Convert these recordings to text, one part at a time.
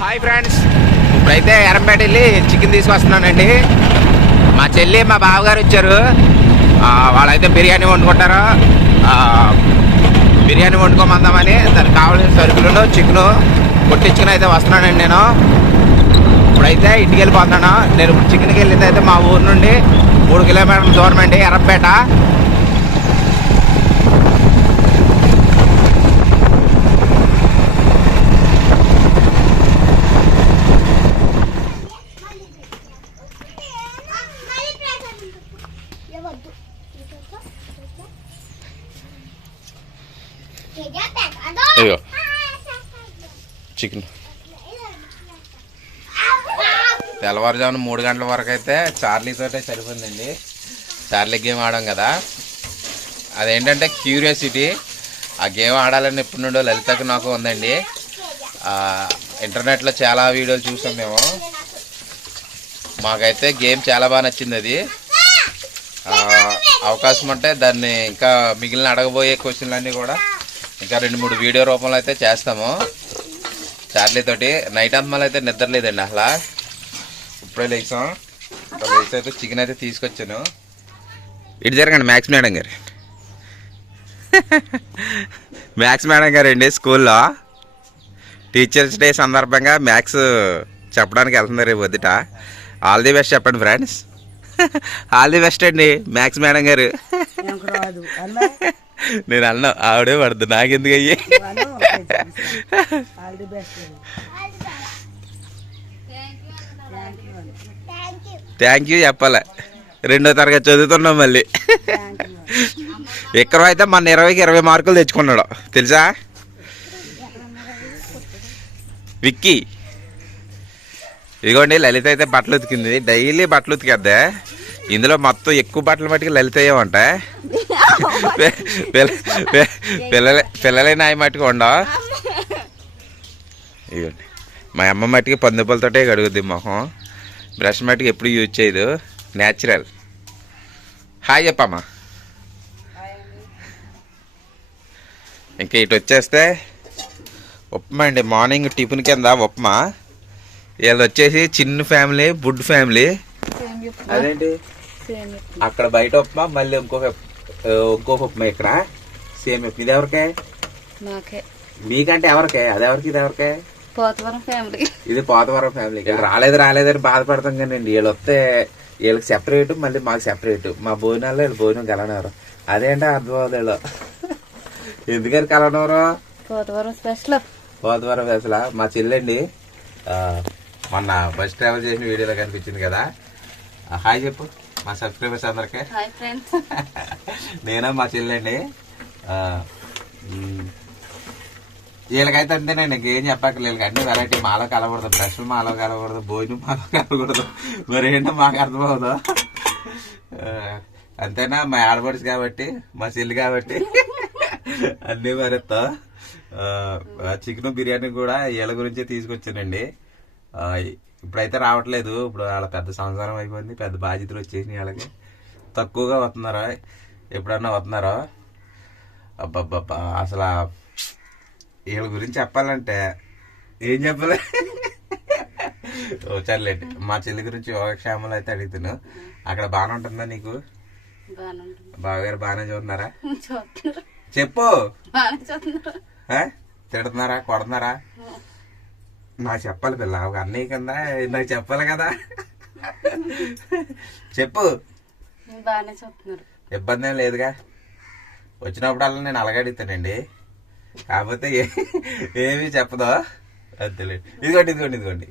Hi friends ఇప్పుడైతే ఎరంపేట వెళ్ళి chicken తీసుకొస్తున్నానండి. మా చెల్లి మా బావగారు వచ్చారు. వాళ్ళైతే బిర్యానీ వండుకుంటారు. బిర్యానీ వండుకోమందామని దానికి కావాల్సిన సరుకులు చికెను కొట్టించుకుని అయితే వస్తున్నానండి నేను. ఇప్పుడైతే ఇంటికి వెళ్ళిపోతున్నాను నేను ఇప్పుడు చికెన్కి వెళ్ళింది అయితే మా ఊరు నుండి మూడు కిలోమీటర్ల దూరం అండి ఎర్రపేట. అయ్యో. చికెన్. తెల్లవారుజామున మూడు గంటల వరకు అయితే చార్లీతోటే సరిపోయిందండి. చార్లీ గేమ్ ఆడాం కదా. అదేంటంటే క్యూరియాసిటీ ఆ గేమ్ ఆడాలని ఎప్పటి నుండో లలితకు నాకు ఉందండి. ఇంటర్నెట్లో చాలా వీడియోలు చూసాం మేము. మాకైతే గేమ్ చాలా బాగా నచ్చింది అది. అవకాశం ఉంటే దాన్ని ఇంకా మిగిలిన అడగబోయే క్వశ్చన్లన్నీ కూడా ఇంకా రెండు మూడు వీడియో రూపంలో అయితే చేస్తాము. చార్లీతోటి నైట్ అంతా నిద్రలేదండి అయితే అసలు. ఇప్పుడే లేచాం. లేచి అయితే చికెన్ అయితే తీసుకొచ్చాను. ఇటు జరగండి మ్యాథ్స్ మేడం గారు. మ్యాథ్స్ మేడం గారు అండి స్కూల్లో. టీచర్స్ డే సందర్భంగా మ్యాథ్స్ చెప్పడానికి వెళ్తుంది రేపు వద్దుట ఆల్ ది బెస్ట్ చెప్పండి ఫ్రెండ్స్ ఆల్ ది బెస్ట్ అండి మ్యాథ్స్ మేడం గారు. రాదు అన్నా నేను అన్నా ఆవిడే పడుతుంది నాకెందుకు అయ్యి? All the best thank you చెప్పాలి. రెండో తరగతి చదువుతున్నాం మళ్ళీ. ఇక్కడ అయితే మన ఇరవైకి ఇరవై మార్కులు తెచ్చుకున్నాడు. తెలుసా? విక్కీ. ఇదిగోండి లలిత అయితే బట్టలు ఉతికింది. డైలీ బట్టలు ఉతికేద్దే. ఇందులో మొత్తం ఎక్కువ బట్టలు మట్టుకు లలిత అయ్యామంట పిల్లలే పిల్లలే నాయ మట్టుకు ఉండవు. ఇదిగోండి. మా అమ్మ మట్టికి పందుపులతోటే కడుగుద్ది మొహం. బ్రష్ మట్టికి ఎప్పుడు యూజ్ చేయదు. న్యాచురల్ హాయ్ చెప్పమ్మా ఇంకా ఇటు వచ్చేస్తే ఉప్మా అండి. మార్నింగ్ టిఫిన్ కింద ఉప్మా. వీళ్ళు వచ్చేసి చిన్న ఫ్యామిలీ బుడ్ ఫ్యామిలీ అదేంటి? అక్కడ బయట ఉప్మా మళ్ళీ ఇంకొక ఇంకొక ఉప్మా ఇక్కడ. సేమ్ ఇది ఎవరికే మీకంటే ఎవరికే? అది ఎవరికి ఇది ఎవరికే పోతవరం ఫ్యామిలీ ఇది పోతవరం ఫ్యామిలీ రాలేదు రాలేదని బాధపడతాం కానీ వీళ్ళు వస్తే వీళ్ళకి సెపరేట్ మళ్ళీ మాకు సెపరేట్ మా భోజనాల్లో వీళ్ళు భోజనం కలనవరు అదేంటో అర్థం అవుతాడు ఎందుకని కలనవరు పోతవరం స్పెషల్ పోతవరం అసలు మా చెల్లండి మొన్న బస్ ట్రావెల్ చేసిన వీడియోలో కనిపించింది కదా? హాయ్ చెప్పు. మా సబ్స్క్రైబర్స్ అందరికీ. హాయ్ ఫ్రెండ్స్ నేను మా చెల్లండి? వీళ్ళకైతే అంతేనండి ఇంకేం చెప్పక వీళ్ళకి అన్ని వెరైటీ మాలో కలవకూడదు. బ్రష్లు మాలో కలవకూడదు. భోజనం మాలో కలవకూడదు. మరి ఏంటో మాకు అర్థమవుదు? అంతేనా? మా ఆడబడుచు కాబట్టి మా చెల్లి కాబట్టి. అన్నీ మరెత్తా చికెన్ బిర్యానీ కూడా వీళ్ళ గురించే తీసుకొచ్చానండి. ఇప్పుడైతే రావట్లేదు. ఇప్పుడు వాళ్ళ పెద్ద సంసారం అయిపోయింది. పెద్ద బాధ్యతలు వచ్చేసినాయి వాళ్ళకి. తక్కువగా వస్తున్నారా? ఎప్పుడన్నా వస్తున్నారా? అబ్బబ్బబ్బా అసలు వీళ్ళ గురించి చెప్పాలంటే ఏం చెప్పలే? ఓ చల్లండి మా చెల్లి గురించి యోగక్షేమాలు అయితే అడుగుతాను అక్కడ బాగానే ఉంటుందా నీకు? బావగారు బాగానే చూస్తున్నారా? చెప్పు? తిడుతున్నారా? కొడుతున్నారా? నాకు చెప్పాలి పిల్ల. ఒక అన్నయ్య కింద నాకు చెప్పాలి కదా. చెప్పు. బాగానే చూస్తున్నారు. ఇబ్బంది ఏం లేదుగా. వచ్చినప్పుడల్లా నేను అలగడుగుతానండి కాకపోతే ఏమీ చెప్పదో? అంతేలే ఇదిగోండి ఇదిగోండి ఇదిగోండి.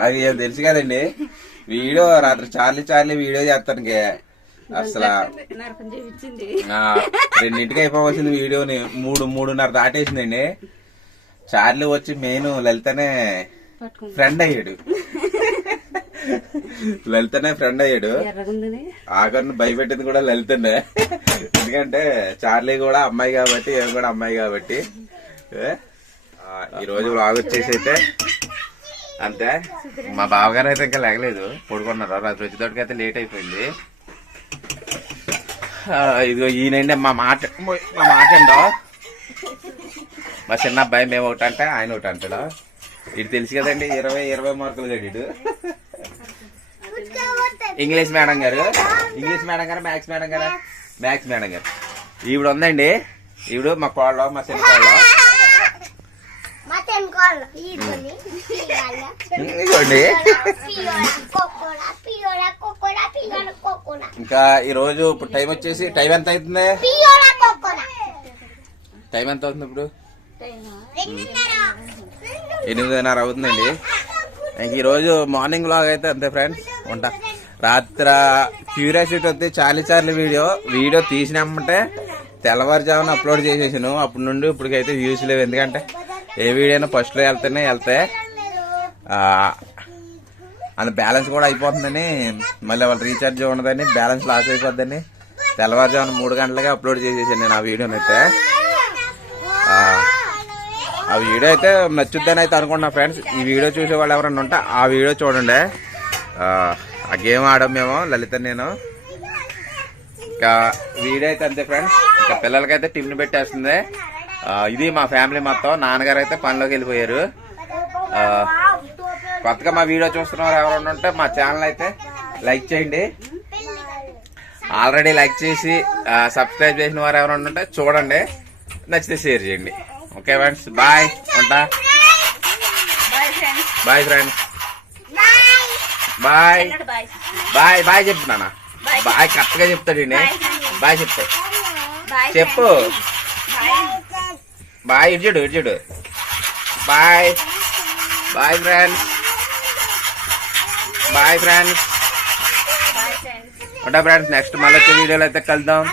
అది ఏం తెలుసు కదండి. వీడియో రాత్రి చార్లీ చార్లీ వీడియో చేస్తాను అసలు రెండింటికి అయిపోవాల్సింది వీడియోని. మూడు మూడున్నర దాటేసిందండి. చార్లీ వచ్చి మెయిన్ లలితనే ఫ్రెండ్ అయ్యాడు. లలితనే ఫ్రెండ్ అయ్యాడు. ఆఖరిని భయపెట్టింది కూడా లలితనే. ఎందుకంటే చార్లీ కూడా అమ్మాయి కాబట్టి ఏం కూడా అమ్మాయి కాబట్టి. ఈ రోజు వ్లాగ్ వచ్చేసి అయితే అంతే. మా బావగారు అయితే ఇంకా లేగలేదు. పడుకున్నారు? రాత్రి వచ్చేటోటికి అయితే లేట్ అయిపోయింది ఇదిగో ఈయనండి మా మాట మా మాట ఏంటో మా చిన్న అబ్బాయి మేము ఒకటి అంటే ఆయన ఒకటి అంటాడు ఇది తెలుసు కదండి ఇరవై ఇరవై మార్కులు గడిడు ఇంగ్లీష్ మేడం గారు. ఇంగ్లీష్ మేడం గారు మ్యాథ్స్ మేడం గారు. మ్యాథ్స్ మేడం గారు. ఈవిడ ఉందండి. ఈవిడ మా కోళ్ళ మా చిన్న కోళ్ళ ఇదిగోండి. ఇంకా ఈ రోజు ఇప్పుడు టైం వచ్చేసి టైం ఎంత అవుతుంది? టైం ఎంత అవుతుంది ఇప్పుడు? ఎనిమిదిన్నర అవుతుందండి. ఇంక ఈ రోజు మార్నింగ్ లాగ్ అయితే అంతే ఫ్రెండ్స్. ఉంటా. రాత్ర క్యూరియాసిటీ వస్తే చాలీ చార్లీ వీడియో. వీడియో తీసినామంటే తెల్లవారుజామున అప్లోడ్ చేసేసాను అప్పటి నుండి ఇప్పటికైతే వ్యూస్ లేవు. ఎందుకంటే ఏ వీడియో అయినా ఫస్ట్లో వెళ్తేనే వెళ్తే ఆ, అంత బ్యాలెన్స్ కూడా అయిపోతుందని మళ్ళీ వాళ్ళ రీఛార్జ్ ఉండదని బ్యాలెన్స్ లాస్ అయిపోద్దని తెల్లవారుజామున మూడు గంటలకే అప్లోడ్ చేసేసాను నేను ఆ వీడియోని అయితే. ఆ, ఆ వీడియో అయితే నచ్చుద్దని అయితే అనుకుంటున్నా ఫ్రెండ్స్ ఈ వీడియో చూసే వాళ్ళు ఎవరైనా ఉంటే ఆ వీడియో చూడండి. ఆ, గేమ్ ఆడాం మేము లలిత నేను. ఇంకా వీడియో అయితే అంతే ఫ్రెండ్స్ ఇంకా పిల్లలకైతే టిఫిన్ పెట్టేస్తుంది. ఇది మా ఫ్యామిలీ మొత్తం. నాన్నగారు అయితే పనిలోకి వెళ్ళిపోయారు. కొత్తగా మా వీడియో చూస్తున్న వారు ఎవరైనా ఉంటే మా ఛానల్ అయితే లైక్ చేయండి. ఆల్రెడీ లైక్ చేసి సబ్స్క్రైబ్ చేసిన వారు ఎవరైనా ఉంటే చూడండి. నచ్చితే షేర్ చేయండి. ఓకే ఫ్రెండ్స్ బాయ్ ఉంటా? Bye friends bye. Bye. Bye bye చెప్తున్నానా bye. కరెక్ట్గా చెప్తాడు బాయ్ చెప్తాడు బాయ్ చెప్పు. బాయ్ ఇటు చూడు bye. Bye friends. Bye friends. ఉంటా ఫ్రెండ్స్ నెక్స్ట్ మళ్ళీ వీడియోలో అయితే కలుద్దాం.